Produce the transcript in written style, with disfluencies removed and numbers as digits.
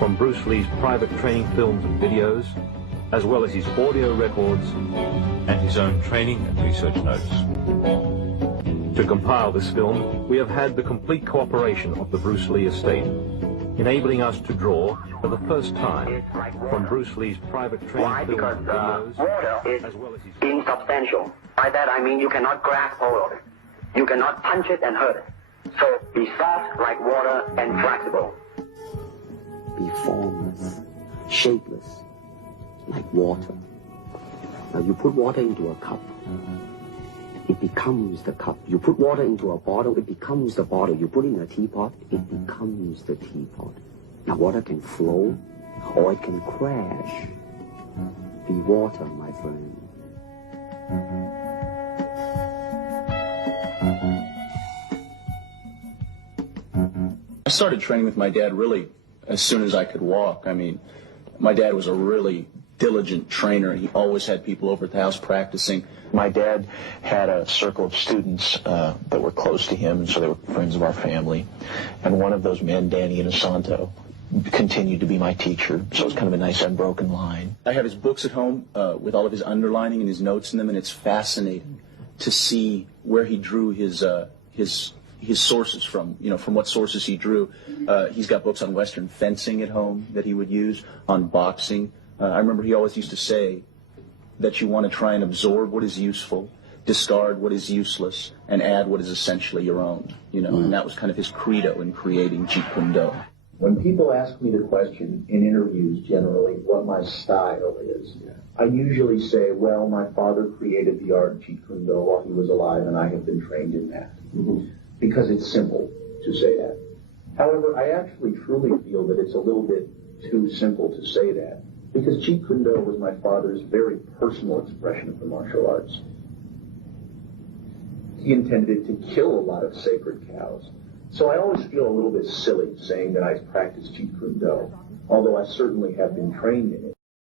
from Bruce Lee's private training films and videos, as well as his audio records and his own training and research notes. To compile this film, we have had the complete cooperation of the Bruce Lee estate, enabling us to draw, for the first time, from Bruce Lee's private training films and videos, water is as well as his... insubstantial. By that I mean you cannot grasp hold of it. You cannot punch it and hurt it. So be soft like water and flexible. Be formless, shapeless, like water. Now you put water into a cup, it becomes the cup. You put water into a bottle, it becomes the bottle. You put it in a teapot, it becomes the teapot. Now water can flow, or it can crash. Be water, my friend. I started training with my dad really as soon as I could walk. I mean, my dad was a really diligent trainer. He always had people over at the house practicing. My dad had a circle of students that were close to him, and so they were friends of our family. And one of those men, Danny Inosanto, continued to be my teacher, so it's kind of a nice unbroken line. I have his books at home with all of his underlining and his notes in them, and it's fascinating to see where he drew his sources from, from what sources he drew. He's got books on Western fencing at home that he would use, on boxing. I remember he always used to say that you want to try and absorb what is useful, discard what is useless, and add what is essentially your own, and that was kind of his credo in creating Jeet Kune Do. When people ask me the question in interviews generally what my style is, I usually say, well, my father created the art of Jeet Kune Do while he was alive, and I have been trained in that. Because it's simple to say that. However, I actually truly feel that it's a little bit too simple to say that, because Jeet Kune Do was my father's very personal expression of the martial arts. He intended it to kill a lot of sacred cows. So I always feel a little bit silly saying that I practice Jeet Kune Do, although I certainly have been trained in it.